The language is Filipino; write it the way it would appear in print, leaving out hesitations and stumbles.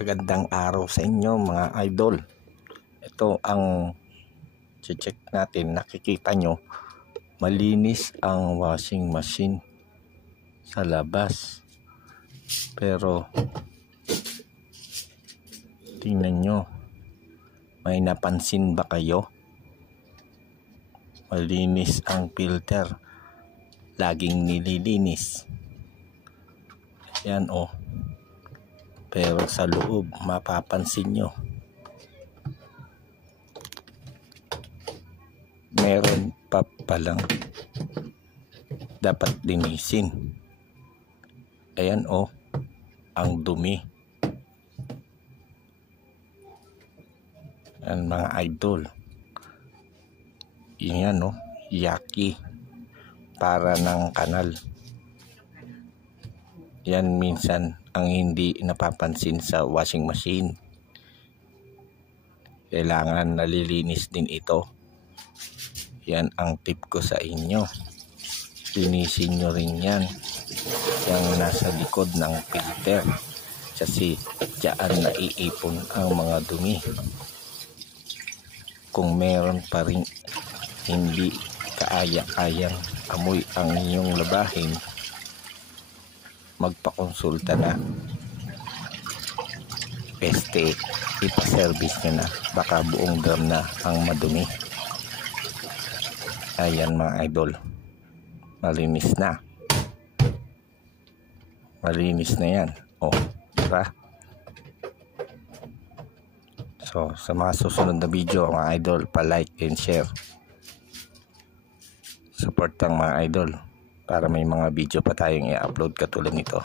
Magandang araw sa inyo mga idol. Ito ang check natin. Nakikita nyo, malinis ang washing machine sa labas. Pero tingnan nyo, may napansin ba kayo? Malinis ang filter, laging nililinis. Yan oh. Pero sa loob, mapapansin nyo, meron pa palang dapat linisin. Ayan oh, ang dumi. Yan mga idol. Yan oh, yaki. Para ng kanal. Yan minsan ang hindi napapansin sa washing machine. Kailangan nalilinis din ito. Yan ang tip ko sa inyo. Linisin nyo rin yan. Yung nasa likod ng filter. Kasi diyan naiipon ang mga dumi. Kung meron pa rin hindi kaaya-ayang amoy ang inyong labahin, magpakonsulta na. Ipa-service nyo na. Baka buong drum na ang madumi. Ayan mga idol. Malinis na. Malinis na yan. Oh, diba? So, sa mga susunod na video mga idol, pa-like and share. Support ang mga idol para may mga video pa tayong i-upload katulad nito.